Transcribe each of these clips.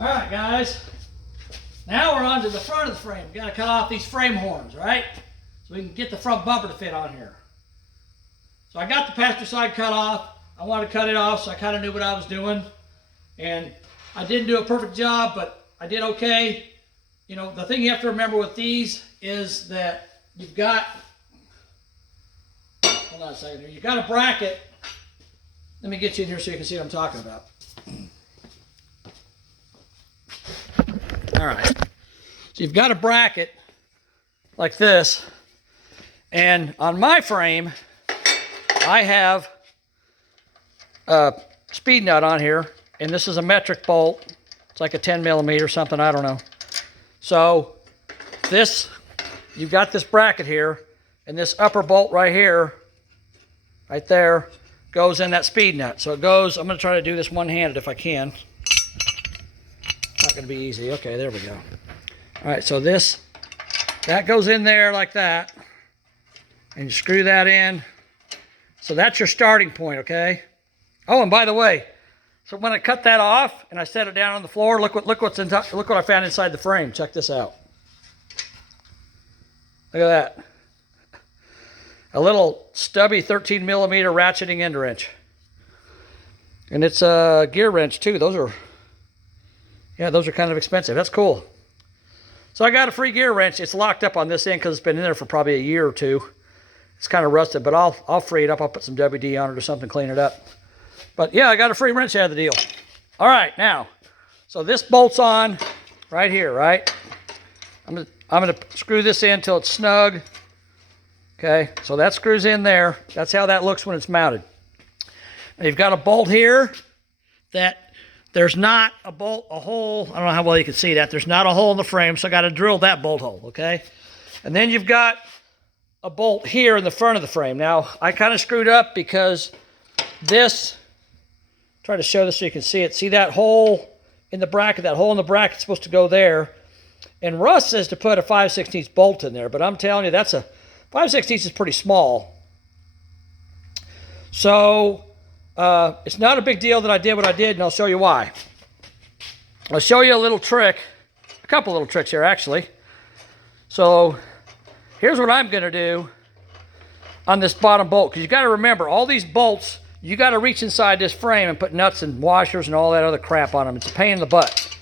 All right, guys. Now we're on to the front of the frame. We got to cut off these frame horns, right? So we can get the front bumper to fit on here. So I got the passenger side cut off. I wanted to cut it off, so I kind of knew what I was doing. And I didn't do a perfect job, but I did okay. You know, the thing you have to remember with these is that you've got, hold on a second here, you've got a bracket. Let me get you in here so you can see what I'm talking about. All right, so you've got a bracket like this, and on my frame, I have a speed nut on here, and this is a metric bolt. It's like a 10 millimeter something, I don't know. So this, you've got this bracket here, and this upper bolt right here, right there, goes in that speed nut. So it goes, I'm gonna try to do this one-handed if I can. Not gonna be easy. Okay, there we go. All right, so that goes in there like that, and you screw that in. So that's your starting point, okay? Oh, and by the way, so when I cut that off and I set it down on the floor, look what I found inside the frame. Check this out. Look at that. A little stubby 13 millimeter ratcheting end wrench. And it's a gear wrench too. Those are kind of expensive. That's cool. So I got a free gear wrench. It's locked up on this end because it's been in there for probably a year or two. It's kind of rusted, but I'll free it up. I'll put some WD on it or something, clean it up. But yeah, I got a free wrench out of the deal. All right, now, so this bolts on right here, right? I'm gonna screw this in till it's snug. Okay, so that screws in there. That's how that looks when it's mounted. Now you've got a bolt here that there's not a hole. I don't know how well you can see that. There's not a hole in the frame, so I got to drill that bolt hole, okay? And then you've got a bolt here in the front of the frame. Now, I kind of screwed up because this, try to show this so you can see it. See that hole in the bracket? That hole in the bracket is supposed to go there. And Russ says to put a 5/16 bolt in there, but I'm telling you, that's a 5/16 is pretty small. So it's not a big deal that I did what I did, and I'll show you why. I'll show you a little trick, a couple little tricks here actually. So here's what I'm gonna do on this bottom bolt, because you gotta remember, all these bolts, you gotta reach inside this frame and put nuts and washers and all that other crap on them. It's a pain in the butt.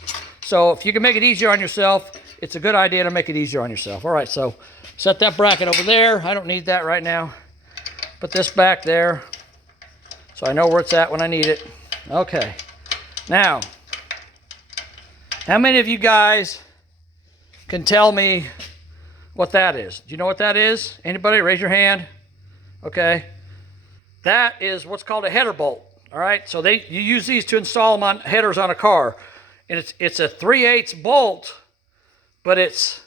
So if you can make it easier on yourself, it's a good idea to make it easier on yourself. All right, so set that bracket over there. I don't need that right now. Put this back there so I know where it's at when I need it. Okay. Now, how many of you guys can tell me what that is? Do you know what that is? Anybody? Raise your hand. Okay. That is what's called a header bolt. All right. So you use these to install them on headers on a car. And it's a 3/8 bolt, but it's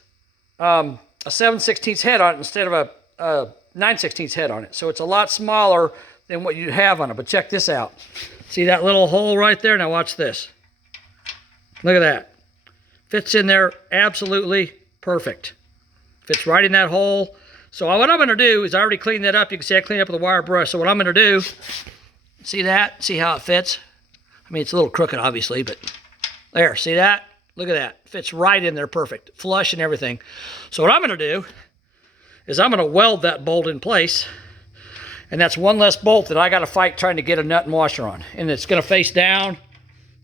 a 7/16 head on it instead of a 9/16 head on it. So it's a lot smaller than what you have on it. But check this out. See that little hole right there? Now watch this. Look at that. Fits in there absolutely perfect. Fits right in that hole. So what I'm going to do is I already cleaned that up. You can see I cleaned up with a wire brush. So what I'm going to do, see that? See how it fits? I mean, it's a little crooked, obviously, but there, see that? Look at that. Fits right in there perfect. Flush and everything. So what I'm going to do is I'm going to weld that bolt in place. And that's one less bolt that I got to fight trying to get a nut and washer on. And it's going to face down.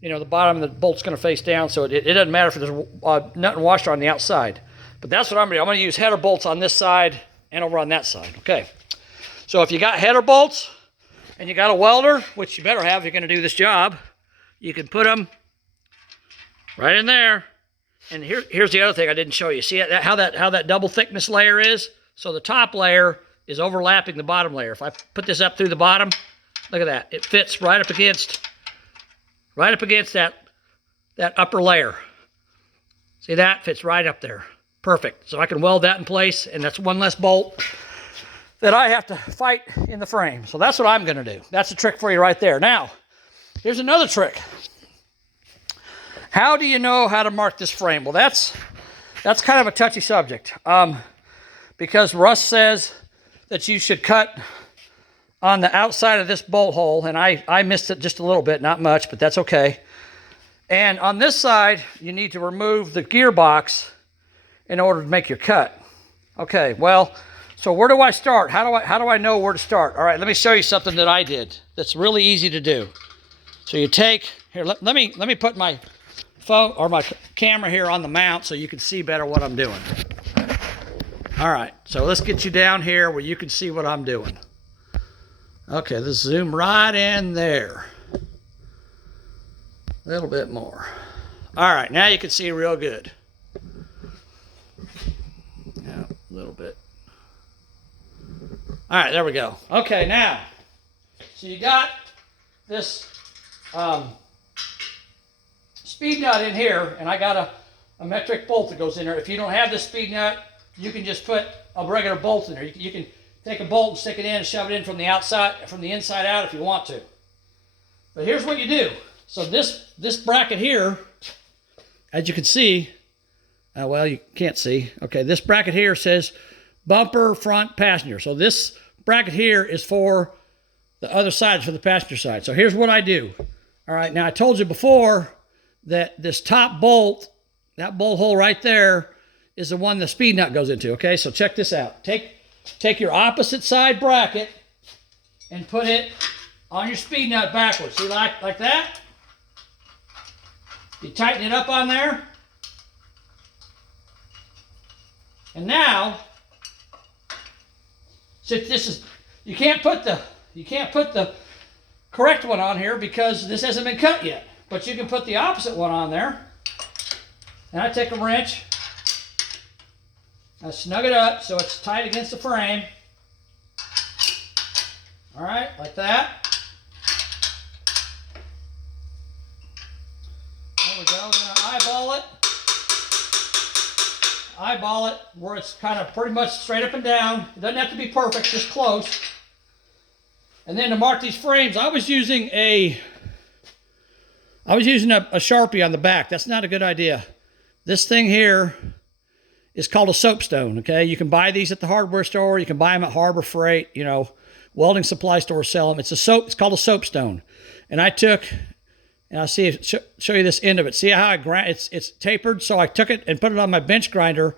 You know, the bottom of the bolt's going to face down. So it doesn't matter if there's a nut and washer on the outside. But that's what I'm going to do. I'm going to use header bolts on this side and over on that side. Okay. So if you got header bolts and you got a welder, which you better have if you're going to do this job, you can put them right in there. And here's the other thing I didn't show you. See how that double thickness layer is? So the top layer is overlapping the bottom layer. If I put this up through the bottom, look at that. It fits right up against that upper layer. See that? Fits right up there. Perfect. So I can weld that in place, and that's one less bolt that I have to fight in the frame. So that's what I'm going to do. That's a trick for you right there. Now, here's another trick. How do you know how to mark this frame? Well, that's kind of a touchy subject because Russ says that you should cut on the outside of this bolt hole, and I missed it just a little bit, not much, but that's okay. And on this side, you need to remove the gearbox in order to make your cut. Okay, well, so where do I start? How do I know where to start? All right, let me show you something that I did that's really easy to do. So you take, here, let me put my phone or my camera here on the mount so you can see better what I'm doing. All right, so let's get you down here where you can see what I'm doing. Okay, let's zoom right in there. A little bit more. All right, now you can see real good. Yeah, a little bit. All right, there we go. Okay, now, so you got this speed nut in here, and I got a metric bolt that goes in there. If you don't have this speed nut, you can just put a regular bolt in there. You can take a bolt and stick it in and shove it in from the outside, from the inside out if you want to. But here's what you do. So this bracket here, as you can see, well, you can't see. Okay, this bracket here says bumper front passenger. So this bracket here is for the other side, for the passenger side. So here's what I do. All right, now I told you before that this top bolt, that bolt hole right there, is the one the speed nut goes into. Okay, so check this out. Take your opposite side bracket and put it on your speed nut backwards. See, like that? You tighten it up on there. And now, since this is, you can't put the correct one on here because this hasn't been cut yet. But you can put the opposite one on there. And I take a wrench, I snug it up so it's tight against the frame. All right, like that. There we go. We're going to eyeball it where it's kind of pretty much straight up and down. It doesn't have to be perfect, just close. And then to mark these frames, I was using a Sharpie on the back. That's not a good idea. This thing here is called a soapstone, okay? You can buy these at the hardware store. You can buy them at Harbor Freight, you know, welding supply stores sell them. It's called a soapstone. And I took, and I'll show you this end of it. See how it's tapered? So I took it and put it on my bench grinder,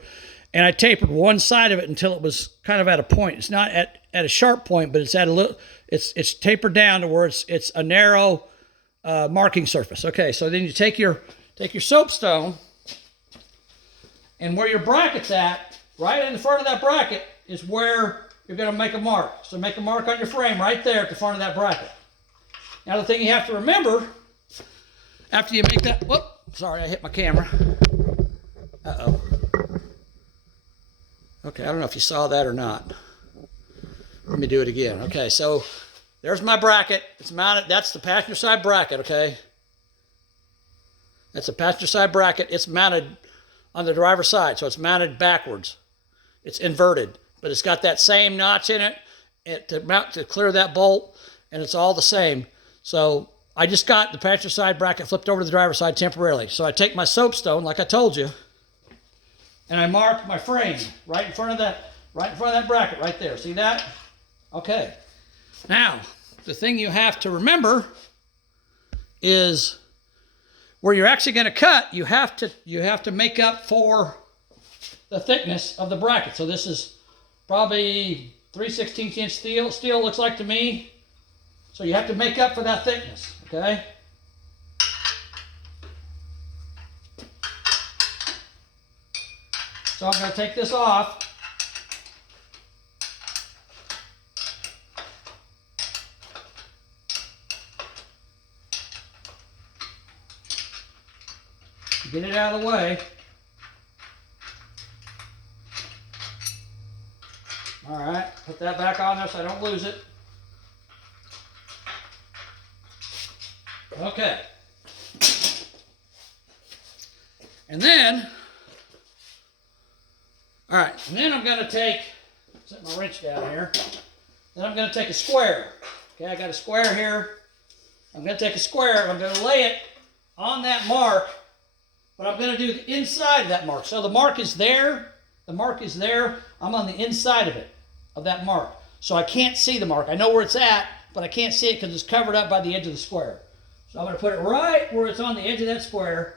and I tapered one side of it until it was kind of at a point. It's not at a sharp point, but it's at a little, it's tapered down to where it's a narrow marking surface. Okay, so then you take your soapstone, and where your bracket's at, right in the front of that bracket, is where you're going to make a mark. So make a mark on your frame right there at the front of that bracket. Now the thing you have to remember, after you make that, whoop, sorry, I hit my camera. Uh-oh. Okay, I don't know if you saw that or not. Let me do it again. Okay, so there's my bracket. It's mounted, that's the passenger side bracket, okay? That's the passenger side bracket. It's mounted on the driver's side, so it's mounted backwards. It's inverted, but it's got that same notch in it to clear that bolt, and it's all the same. So I just got the passenger side bracket flipped over to the driver's side temporarily. So I take my soapstone, like I told you, and I mark my frame right in front of that bracket right there. See that? Okay. Now, the thing you have to remember is where you're actually going to cut, you have to make up for the thickness of the bracket. So this is probably 3/16 inch steel looks like to me. So you have to make up for that thickness, okay? So I'm going to take this off. Get it out of the way. All right, put that back on there so I don't lose it. Okay. And then, all right, and then I'm going to set my wrench down here. Then I'm going to take a square. Okay, I got a square here. I'm going to take a square and I'm going to lay it on that mark. But I'm going to do the inside of that mark. So the mark is there. The mark is there. I'm on the inside of it, of that mark. So I can't see the mark. I know where it's at, but I can't see it because it's covered up by the edge of the square. So I'm going to put it right where it's on the edge of that square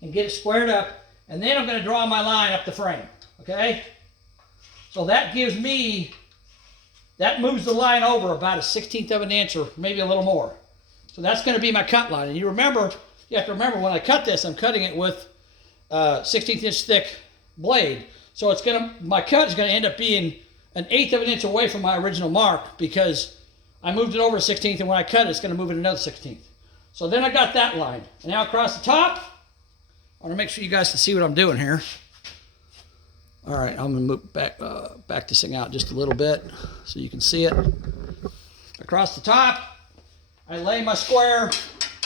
and get it squared up. And then I'm going to draw my line up the frame. Okay? So that gives me, that moves the line over about 1/16 of an inch or maybe a little more. So that's going to be my cut line. And you have to remember when I cut this, I'm cutting it with 16th inch thick blade. So it's my cut is going to end up being 1/8 of an inch away from my original mark because I moved it over 1/16, and when I cut it, it's going to move it another 1/16. So then I got that line. And now across the top, I want to make sure you guys can see what I'm doing here. All right, I'm going to move back this thing out just a little bit so you can see it. Across the top, I lay my square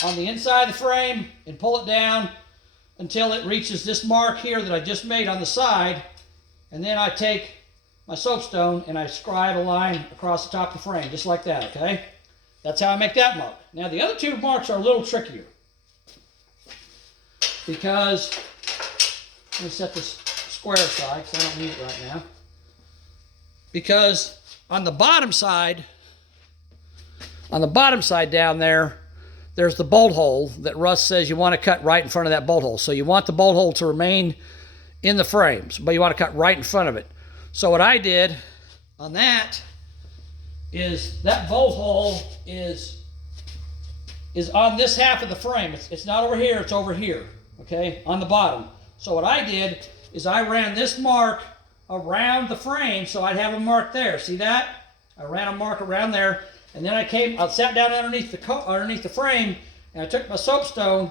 on the inside of the frame and pull it down until it reaches this mark here that I just made on the side. And then I take my soapstone and I scribe a line across the top of the frame, just like that, okay? That's how I make that mark. Now the other two marks are a little trickier because, let me set this square aside because I don't need it right now. Because on the bottom side down there, there's the bolt hole that Russ says you want to cut right in front of that bolt hole. So you want the bolt hole to remain in the frames, but you want to cut right in front of it. So what I did on that is that bolt hole is on this half of the frame. It's not over here, it's over here, okay, on the bottom. So what I did is I ran this mark around the frame so I'd have a mark there. See that? I ran a mark around there, and then I sat down underneath the frame, and I took my soapstone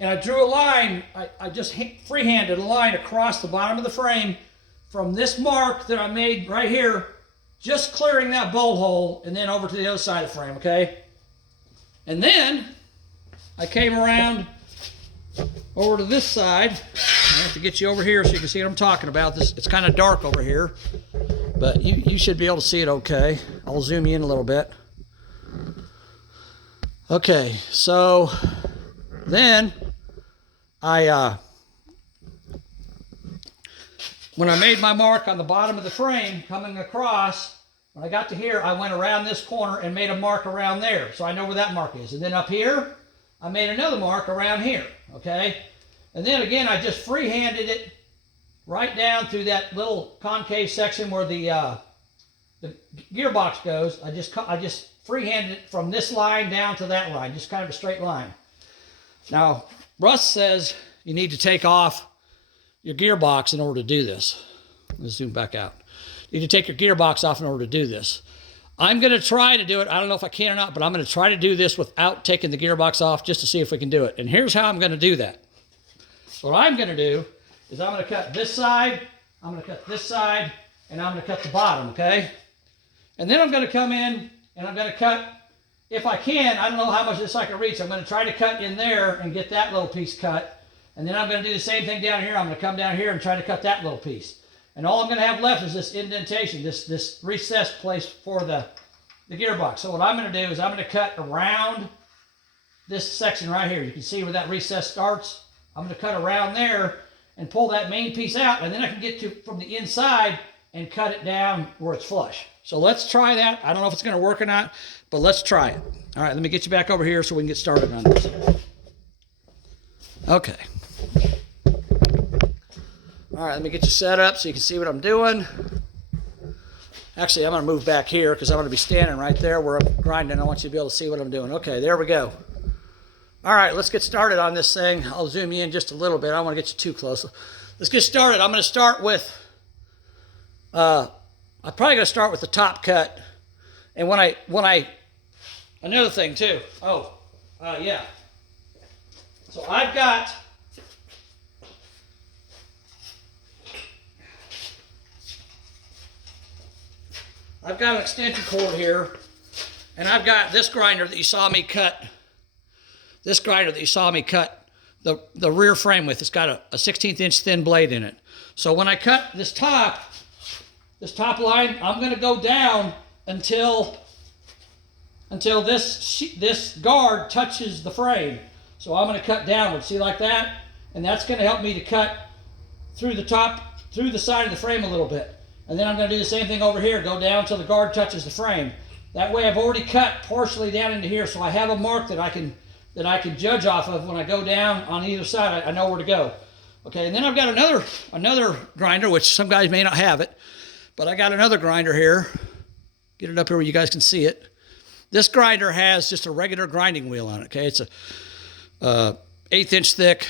and I drew a line. I just freehanded a line across the bottom of the frame from this mark that I made right here, just clearing that bolt hole, and then over to the other side of the frame, okay? And then I came around over to this side. I have to get you over here so you can see what I'm talking about. It's kind of dark over here, but you should be able to see it okay. I'll zoom you in a little bit. Okay, so then when I made my mark on the bottom of the frame coming across, when I got to here, I went around this corner and made a mark around there. So I know where that mark is. And then up here, I made another mark around here, okay? And then again, I just freehanded it right down through that little concave section where the gearbox goes. I just freehanded it from this line down to that line, just kind of a straight line. Now, Russ says you need to take off your gearbox in order to do this. Let's zoom back out. You need to take your gearbox off in order to do this. I'm going to try to do it. I don't know if I can or not, but I'm going to try to do this without taking the gearbox off just to see if we can do it. And here's how I'm going to do that. What I'm going to do is I'm going to cut this side, I'm going to cut this side, and I'm going to cut the bottom, okay? And then I'm going to come in and I'm going to cut, if I can, I don't know how much of this I can reach. I'm going to try to cut in there and get that little piece cut. And then I'm going to do the same thing down here. I'm going to come down here and try to cut that little piece. And all I'm going to have left is this indentation, this recessed place for the gearbox. So what I'm going to do is I'm going to cut around this section right here. You can see where that recess starts. I'm going to cut around there and pull that main piece out, and then I can get to from the inside and cut it down where it's flush. So let's try that. I don't know if it's going to work or not, but let's try it. All right, let me get you back over here so we can get started on this. Okay. All right, let me get you set up so you can see what I'm doing. Actually, I'm going to move back here because I'm going to be standing right there where I'm grinding. I want you to be able to see what I'm doing. Okay, there we go. All right, let's get started on this thing. I'll zoom you in just a little bit. I don't want to get you too close. Let's get started. I'm going to start with, I'm probably going to start with the top cut. And another thing too. Yeah. So I've got an extension cord here, and I've got this grinder that you saw me cut. This grinder that you saw me cut the rear frame with. It's got a 16th inch thin blade in it. So when I cut this top line, I'm going to go down until this guard touches the frame. So I'm going to cut downward, see, like that, and that's going to help me to cut through the side of the frame a little bit. And then I'm going to do the same thing over here, go down until the guard touches the frame. That way I've already cut partially down into here, so I have a mark that I can that I can judge off of when I go down on either side. I know where to go. Okay, and then I've got another grinder, which some guys may not have it, but I got another grinder here. Get it up here where you guys can see it. This grinder has just a regular grinding wheel on it, okay? It's a 1/8 inch thick,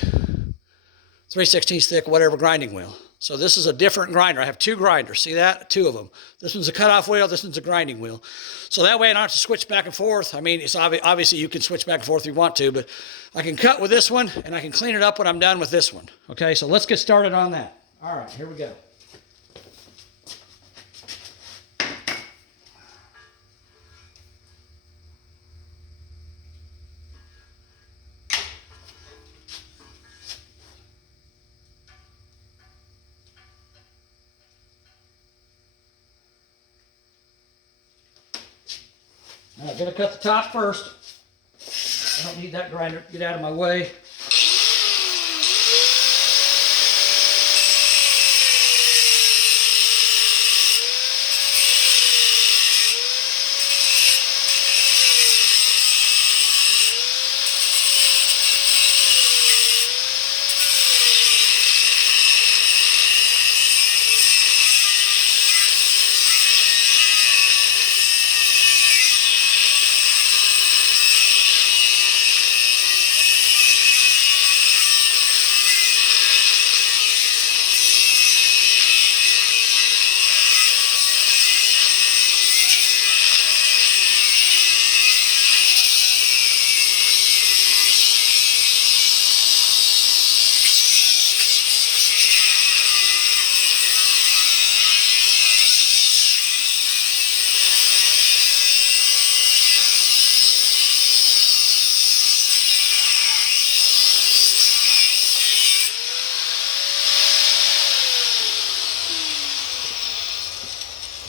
3/16 thick, whatever grinding wheel. So this is a different grinder. I have two grinders. See that? Two of them. This one's a cutoff wheel. This one's a grinding wheel. So that way I don't have to switch back and forth. I mean, it's obviously you can switch back and forth if you want to, but I can cut with this one and I can clean it up when I'm done with this one. Okay, so let's get started on that. All right, here we go. All right, gonna cut the top first. I don't need that grinder. Get out of my way.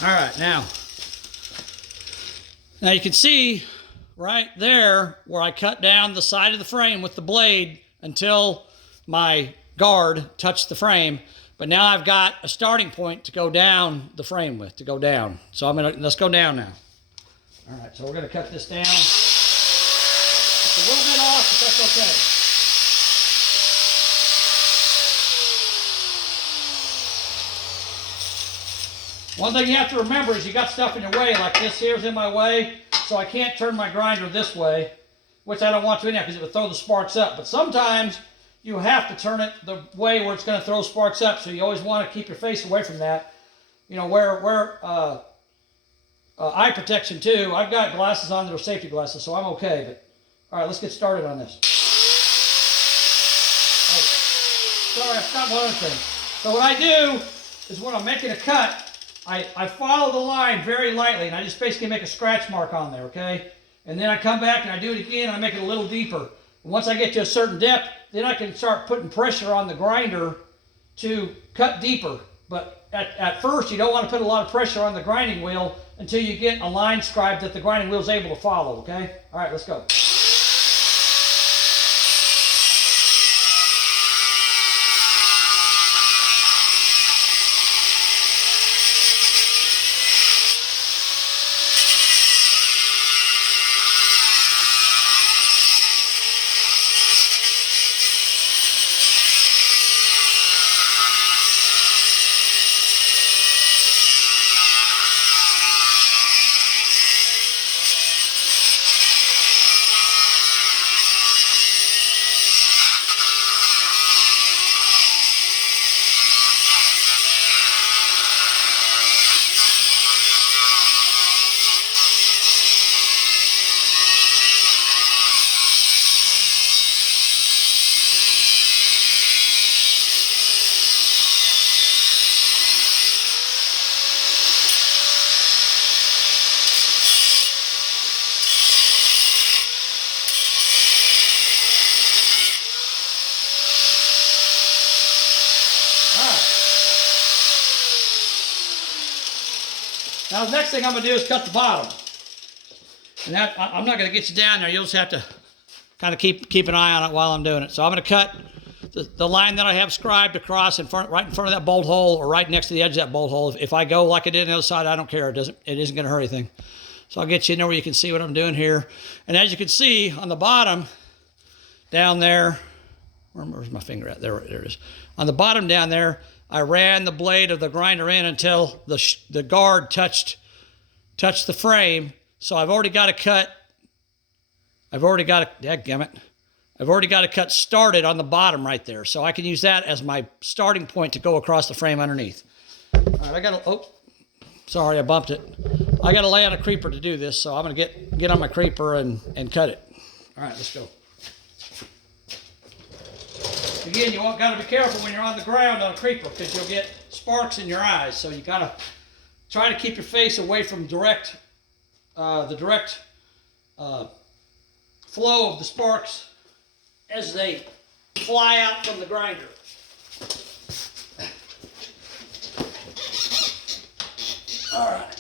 All right, now you can see right there where I cut down the side of the frame with the blade until my guard touched the frame. But now I've got a starting point to go down the frame with, to go down. So let's go down now. All right, so we're gonna cut this down. It's a little bit off, but that's okay. One thing you have to remember is you got stuff in your way, like this here's in my way, so I can't turn my grinder this way, which I don't want to anyhow because it would throw the sparks up. But sometimes you have to turn it the way where it's going to throw sparks up, so you always want to keep your face away from that. You know, wear eye protection too. I've got glasses on that are safety glasses, so I'm okay. But all right, let's get started on this. Oh, sorry, I forgot one other thing. So what I do is when I'm making a cut, I follow the line very lightly, and I just basically make a scratch mark on there, okay? And then I come back and I do it again, and I make it a little deeper. And once I get to a certain depth, then I can start putting pressure on the grinder to cut deeper. But at first, you don't want to put a lot of pressure on the grinding wheel until you get a line scribed that the grinding wheel is able to follow, okay? All right, let's go. Now the next thing I'm going to do is cut the bottom. And that, I'm not going to get you down there. You'll just have to kind of keep an eye on it while I'm doing it. So I'm going to cut the line that I have scribed across right in front of that bolt hole, or right next to the edge of that bolt hole. If I go like I did on the other side, I don't care. It isn't going to hurt anything. So I'll get you in there where you can see what I'm doing here. And as you can see on the bottom, down there, where's my finger at? There it is. On the bottom down there, I ran the blade of the grinder in until the guard touched the frame. So I've already got a cut. I've already got a cut started on the bottom right there. So I can use that as my starting point to go across the frame underneath. All right, sorry, I bumped it. I got to lay on a creeper to do this, so I'm going to get on my creeper and cut it. All right, let's go. Again, you got to be careful when you're on the ground on a creeper because you'll get sparks in your eyes. So you got to try to keep your face away from the direct flow of the sparks as they fly out from the grinder. All right.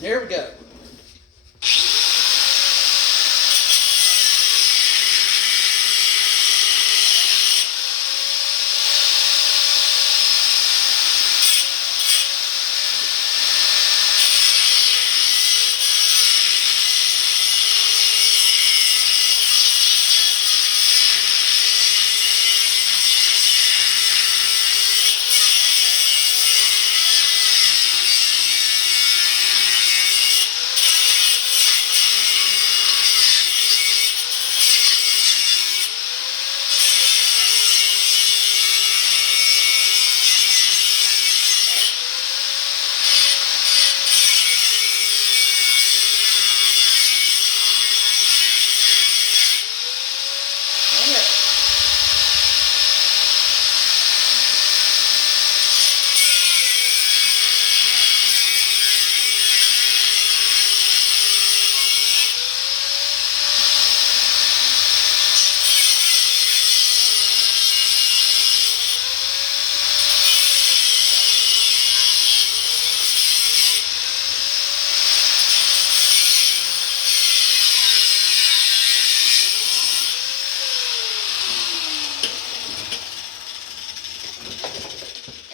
There we go.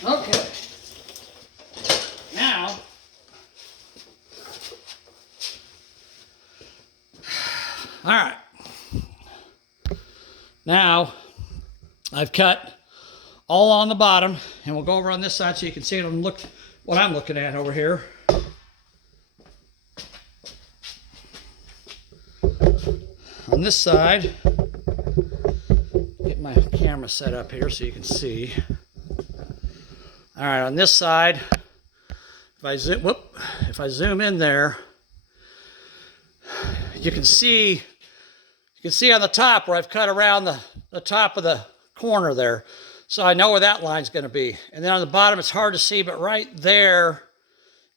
Okay. All right. Now, I've cut all on the bottom, and we'll go over on this side so you can see what I'm looking at over here. On this side, get my camera set up here so you can see. All right, on this side, if I zoom in there, you can see on the top where I've cut around the top of the corner there. So I know where that line's going to be. And then on the bottom, it's hard to see, but right there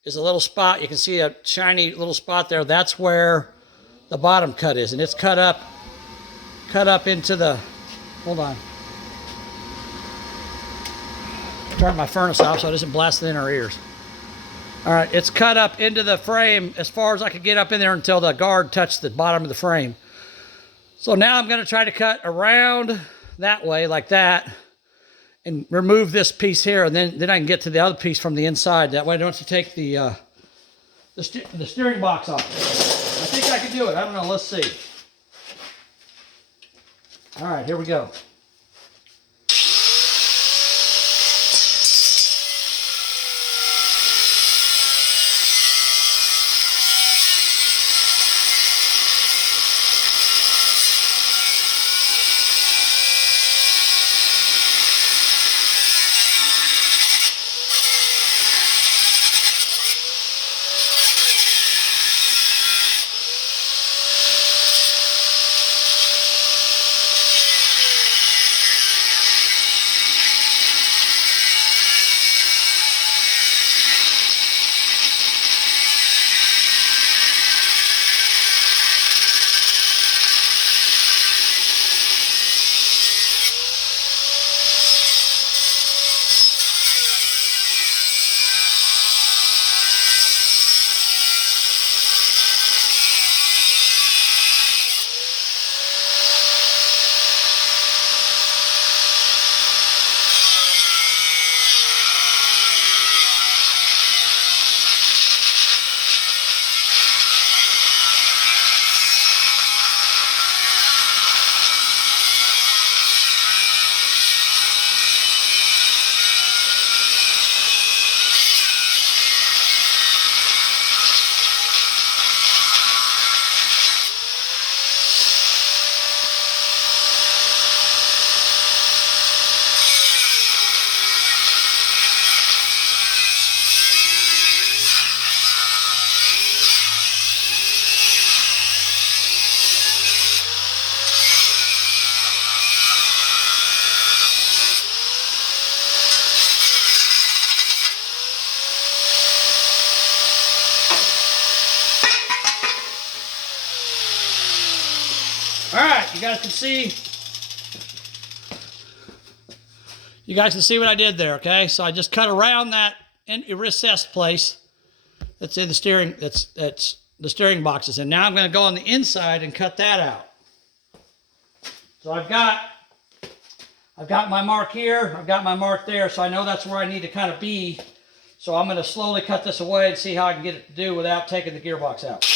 is a little spot. You can see a shiny little spot there. That's where the bottom cut is. And it's cut up into the, hold on. Turn my furnace off so it doesn't blast it in our ears. All right, it's cut up into the frame as far as I could get up in there until the guard touched the bottom of the frame. So now I'm going to try to cut around that way like that and remove this piece here, and then I can get to the other piece from the inside. That way I don't have to take the steering box off. I think I can do it. I don't know. Let's see. All right, here we go. you guys can see what I did there, okay? So I just cut around that recessed place that's in the steering, that's the steering boxes. And now I'm going to go on the inside and cut that out. So I've got my mark here, I've got my mark there, so I know that's where I need to kind of be. So I'm going to slowly cut this away and see how I can get it to do without taking the gearbox out.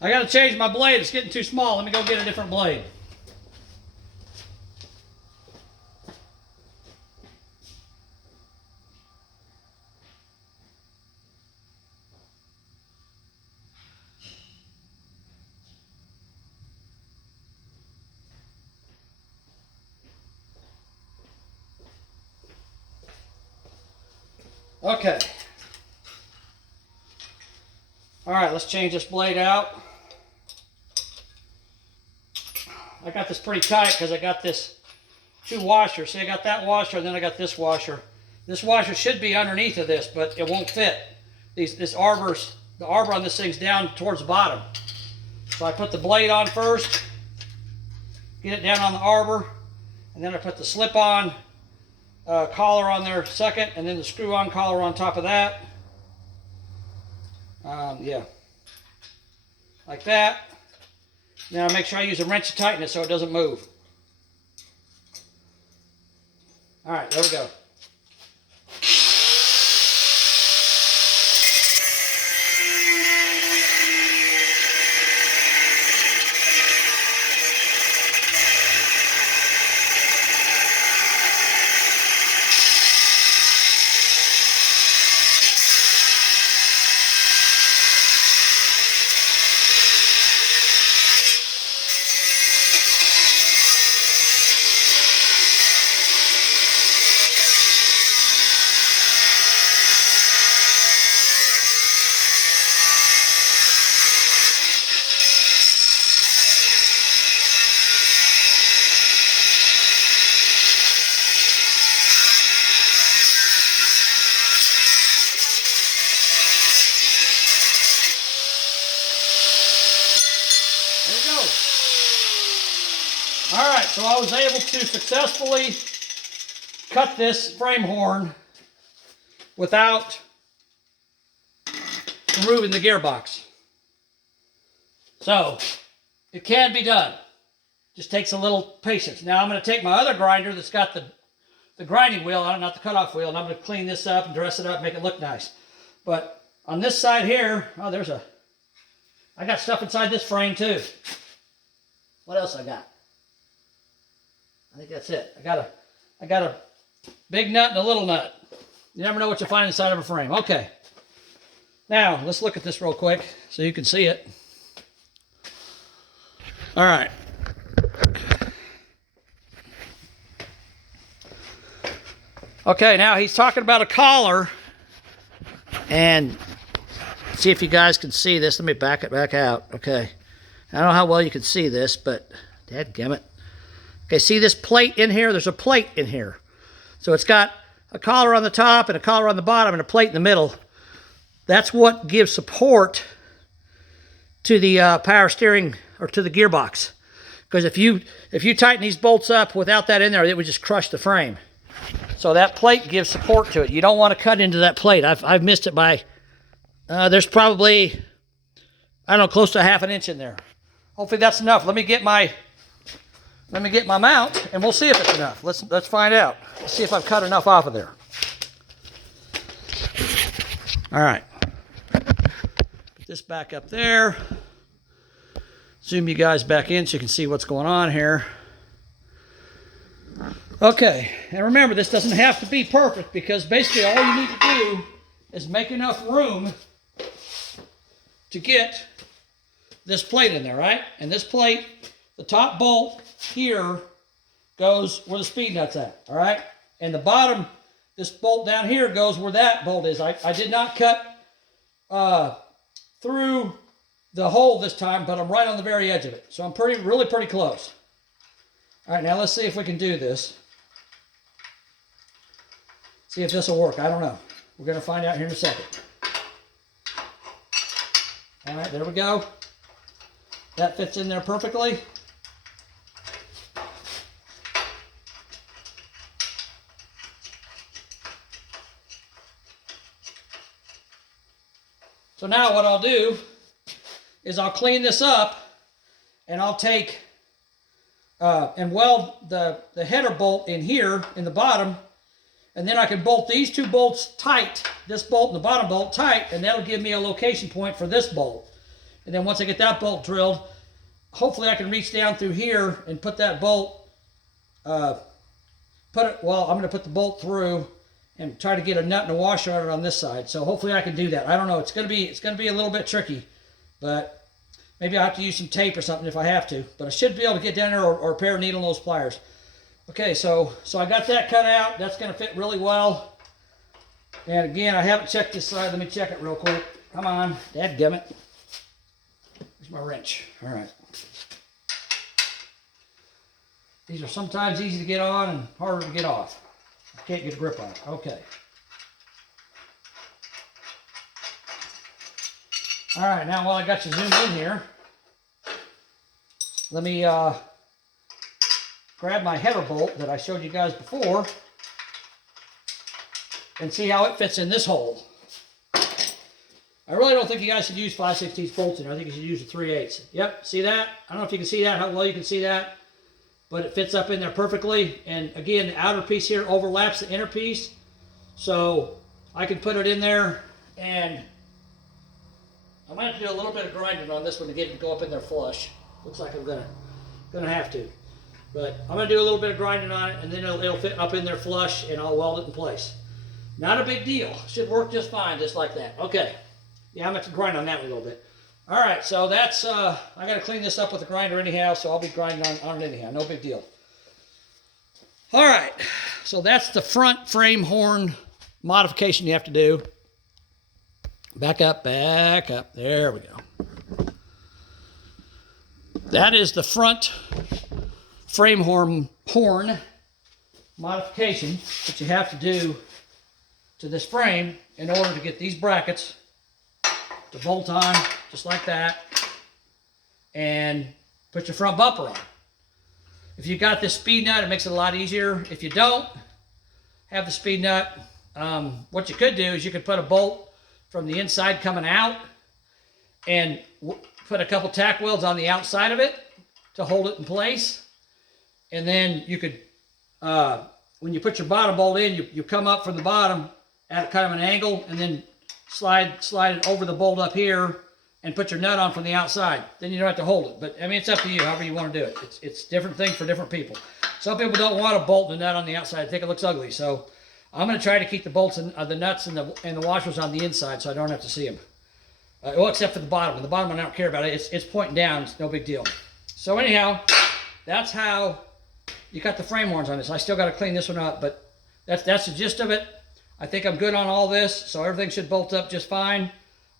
I got to change my blade. It's getting too small. Let me go get a different blade. Okay. All right, let's change this blade out. I got this pretty tight because I got this two washers. See, I got that washer and then I got this washer. This washer should be underneath of this, but it won't fit. The arbor on this thing's down towards the bottom. So I put the blade on first, get it down on the arbor, and then I put the slip-on collar on there second, and then the screw-on collar on top of that. Yeah, like that. Now make sure I use a wrench to tighten it so it doesn't move. All right, there we go. All right, so I was able to successfully cut this frame horn without removing the gearbox. So it can be done. Just takes a little patience. Now I'm going to take my other grinder that's got the grinding wheel on it, not the cutoff wheel, and I'm going to clean this up and dress it up, make it look nice. But on this side here, oh, I got stuff inside this frame too. What else I got? I think that's it. I got a big nut and a little nut. You never know what you find inside of a frame. Okay. Now, let's look at this real quick so you can see it. All right. Okay, now he's talking about a collar. And see if you guys can see this. Let me back it back out. Okay. I don't know how well you can see this, but dadgummit. Okay, see this plate in here? There's a plate in here. So it's got a collar on the top and a collar on the bottom and a plate in the middle. That's what gives support to the power steering or to the gearbox. Because if you tighten these bolts up without that in there, it would just crush the frame. So that plate gives support to it. You don't want to cut into that plate. I've missed it by, there's probably, I don't know, close to ½ inch in there. Hopefully that's enough. Let me get my mount, and we'll see if it's enough. Let's find out. Let's see if I've cut enough off of there. All right. Put this back up there. Zoom you guys back in so you can see what's going on here. Okay, and remember, this doesn't have to be perfect, because basically all you need to do is make enough room to get this plate in there, right? And this plate, the top bolt here goes where the speed nut's at, all right? And the bottom, this bolt down here goes where that bolt is. I did not cut through the hole this time, but I'm right on the very edge of it. So I'm really pretty close. All right, now let's see if we can do this. See if this will work. I don't know. We're going to find out here in a second. All right, there we go. That fits in there perfectly. So now what I'll do is I'll clean this up, and I'll take and weld the header bolt in here in the bottom, and then I can bolt these two bolts tight, this bolt and the bottom bolt tight, and that'll give me a location point for this bolt. And then once I get that bolt drilled, hopefully I can reach down through here and put that bolt, I'm going to put the bolt through and try to get a nut and a washer on this side. So hopefully I can do that. I don't know. It's going to be a little bit tricky, but maybe I'll have to use some tape or something if I have to. But I should be able to get down there, or a pair of needle nose pliers. Okay, so I got that cut out. That's going to fit really well. And again, I haven't checked this side. Let me check it real quick. Come on, dadgummit. Here's my wrench. All right. These are sometimes easy to get on and harder to get off. I can't get a grip on it. Okay. All right, now while I got you zoomed in here, let me grab my header bolt that I showed you guys before and see how it fits in this hole. I really don't think you guys should use 5/16 bolts in there. I think you should use a 3/8. Yep, see that? I don't know if you can see that, how well you can see that, but it fits up in there perfectly. And again, the outer piece here overlaps the inner piece, so I can put it in there, and I might have to do a little bit of grinding on this one to get it to go up in there flush. Looks like I'm gonna have to, but I'm gonna do a little bit of grinding on it, and then it'll fit up in there flush, and I'll weld it in place. Not a big deal. Should work just fine, just like that. Okay. Yeah, I'm going to grind on that one a little bit. All right, so that's, I got to clean this up with the grinder anyhow, so I'll be grinding on it anyhow. No big deal. All right, so that's the front frame horn modification you have to do. Back up, back up. There we go. That is the front frame horn modification that you have to do to this frame in order to get these brackets to bolt on just like that and put your front bumper on. If you got this speed nut, it makes it a lot easier. If you don't have the speed nut, what you could do is you could put a bolt from the inside coming out and put a couple tack welds on the outside of it to hold it in place. And then you could, when you put your bottom bolt in, you come up from the bottom at kind of an angle, and then slide it over the bolt up here and put your nut on from the outside. Then you don't have to hold it. But I mean, it's up to you, however you want to do it. It's different thing for different people. Some people don't want to bolt the nut on the outside. They think it looks ugly. So I'm going to try to keep the bolts and the nuts and the washers on the inside, so I don't have to see them. Well, except for the bottom. And the bottom I don't care about it. It's pointing down. It's no big deal. So anyhow, that's how you got the frame horns on this. I still got to clean this one up, but that's the gist of it. I think I'm good on all this, so everything should bolt up just fine.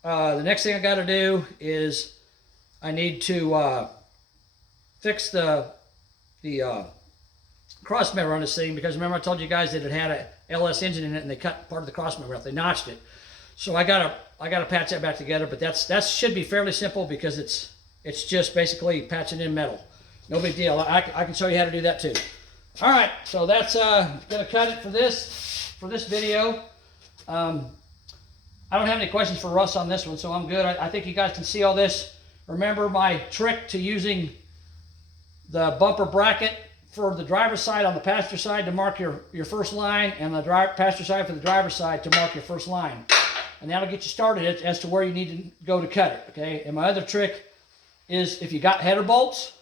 The next thing I got to do is I need to fix the cross member on this thing, because remember I told you guys that it had a LS engine in it and they cut part of the cross member out. They notched it, so I gotta patch that back together. But that should be fairly simple, because it's just basically patching in metal. No big deal. I can show you how to do that too. All right, so that's gonna cut it for this video. I don't have any questions for Russ on this one, so I'm good. I think you guys can see all this. Remember my trick to using the bumper bracket for the driver's side on the passenger side to mark your first line, and the passenger side for the driver's side to mark your first line. And that'll get you started as to where you need to go to cut it, okay? And my other trick is if you got header bolts,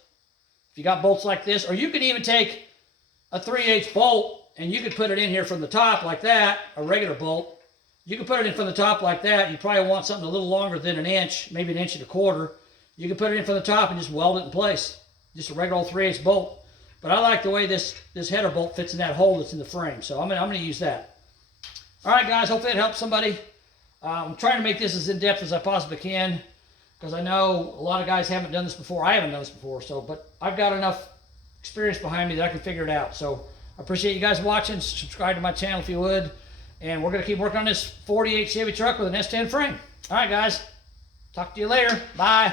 if you got bolts like this, or you could even take a 3/8 bolt and you could put it in here from the top like that, a regular bolt. You can put it in from the top like that. You probably want something a little longer than an inch, maybe 1.25 inches. You can put it in from the top and just weld it in place. Just a regular old 3/8 bolt. But I like the way this header bolt fits in that hole that's in the frame. So I'm gonna use that. All right, guys, hopefully it helps somebody. I'm trying to make this as in-depth as I possibly can, because I know a lot of guys haven't done this before. I haven't done this before, but I've got enough experience behind me that I can figure it out. So I appreciate you guys watching. Subscribe to my channel if you would. And we're going to keep working on this 48 Chevy truck with an S10 frame. All right, guys. Talk to you later. Bye.